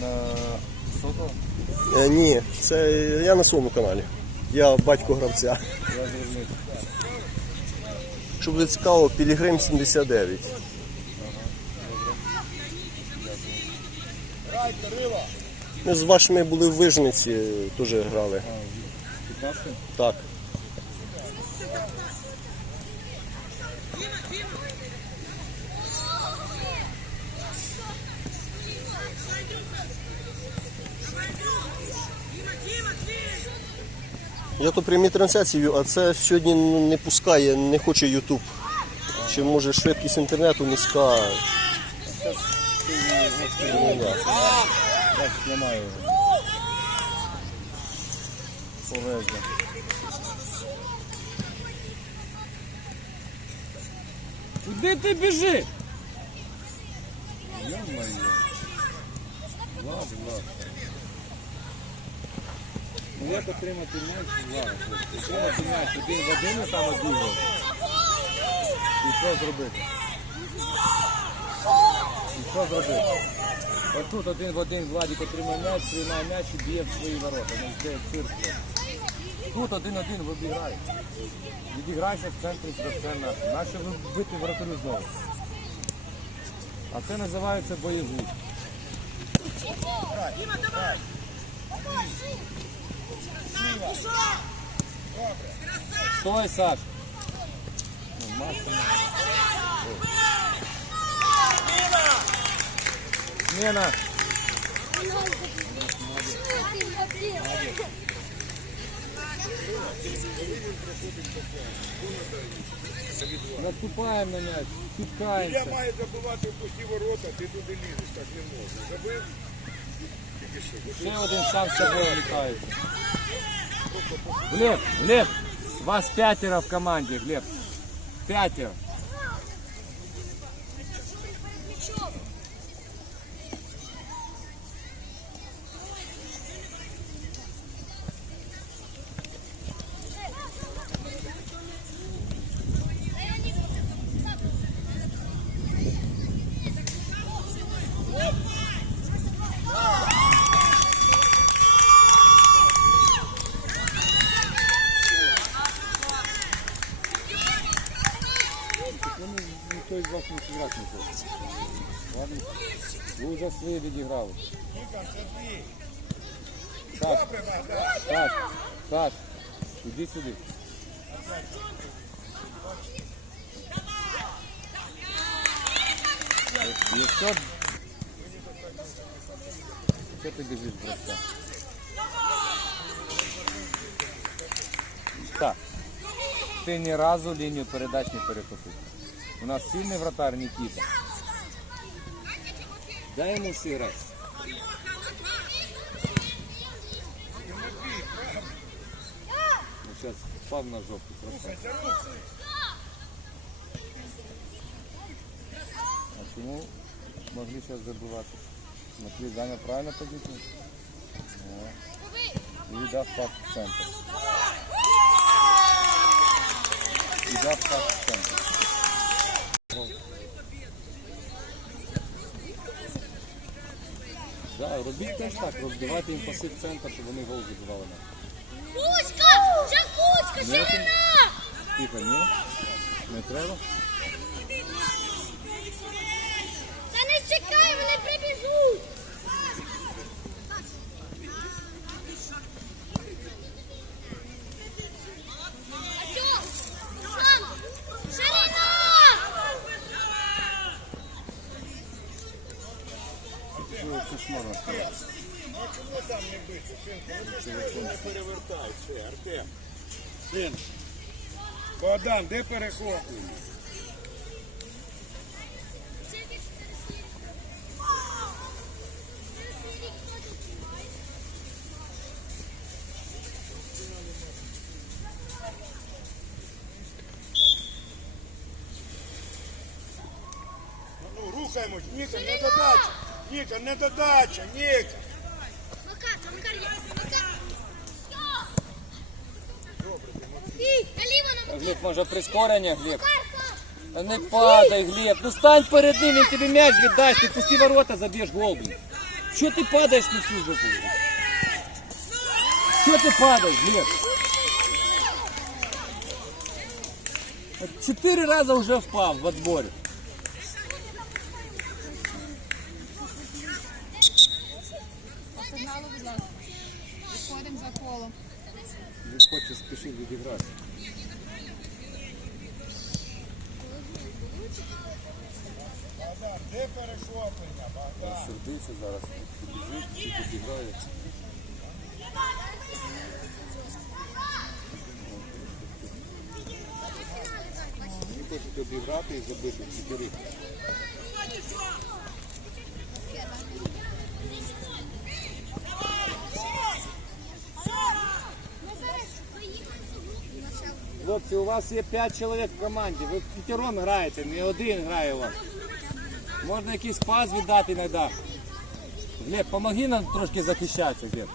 На? Е, ні, це я на своєму каналі. Я батько гравця. Я зрозумів. Щоб буде цікаво, Пілігрим 79. Ми з вашими були в Вижниці, теж грали. 15? Так. Я то прямі трансляції, вів, а це сьогодні не пускає, не хоче Ютуб. Чи може швидкість інтернету низька. Так, немає вже. Повезло. Куди ти біжиш? Йо-моє. Влад, Влад. Як отримати м'яч? Отримати м'яч один в один і там обігав. І що зробити? І що зробити? Ось тут один в один Владик отримає м'яч, приймає м'яч і б'є в свої ворота. Ну, це цирк. Тут один-один вибігає. Відіграйся в центрі страшенно. Наче вбити воротарю знову. А це називається боєзлість. Стой, Саш. Зміна. Наступаємо на м'яч, Я маю забивати в пусті ворота, ти туди лізеш, так не можна. Забив? Ще один сам з собою літається. Глеб, Глеб, вас пятеро в команді, Глеб. Пятеро. Вас не зіграти не хоче. Ладно? Ви вже свої відіграли. Саш, Саш, Саш, іди сюди. Якщо... Що ти біжиш, братця? Так. Ти ні разу лінію передач не перехопив. У нас сильний вратар Нікіта. Дай йому сыграть. Ну, сейчас впав на жопу. А чому могли сейчас забивати? Смотри, Даня правильно позицію? О. І дав пас в центр. В центр. Да, робіть теж так, розбивайте їм паси в центр, щоб вони гол забивали. Ще кучка! Ще Ні. Тихо, ні? Не треба? Та не чекай, вони прибіжуть! Що кошмар настає? Чого там не бити, синку? Не перевертай, все, Артем. Син. Богдан, де перехоплення? Ну, рухаємось, Ніка, не додача. Ніка, не додача, Ніка. Макар, там Макар є! Макар! Ій, наліво на Глеб, може прискорення, Глеб? Макар, сам! Та не падай, Глеб. Ну стань перед ним, він тобі м'яч віддасть, ти пусти ворота, заб'єш гол, блін. Що ти падаєш на всю жопу? Що ти падаєш, Глеб? Чотири рази вже впав в отборі. Ласка. Виходимо за колом. Він хоче спішити відіграти. Богдан, де перехоплення, Богдан? Сердиться зараз, біжить і підіграє. Вони хочуть обіграти і забити чотири. Хлопці, у вас є 5 чоловік в команді. Ви п'ятером граєте, не один грає у вас. Можна якийсь пас віддати іноді. Глеб, помоги нам трошки захищатися, Глеб.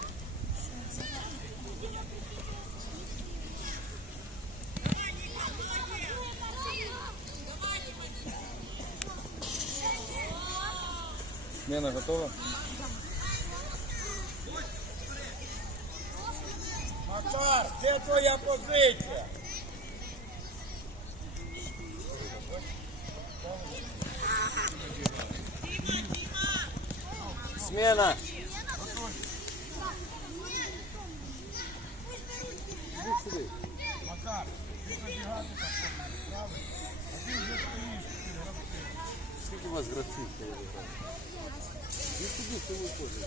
Смена готова? Макар, де твоя позиція? Смена! Ти ти ти гравці. Скільки у вас гравців? Іди сюди, хто виходить.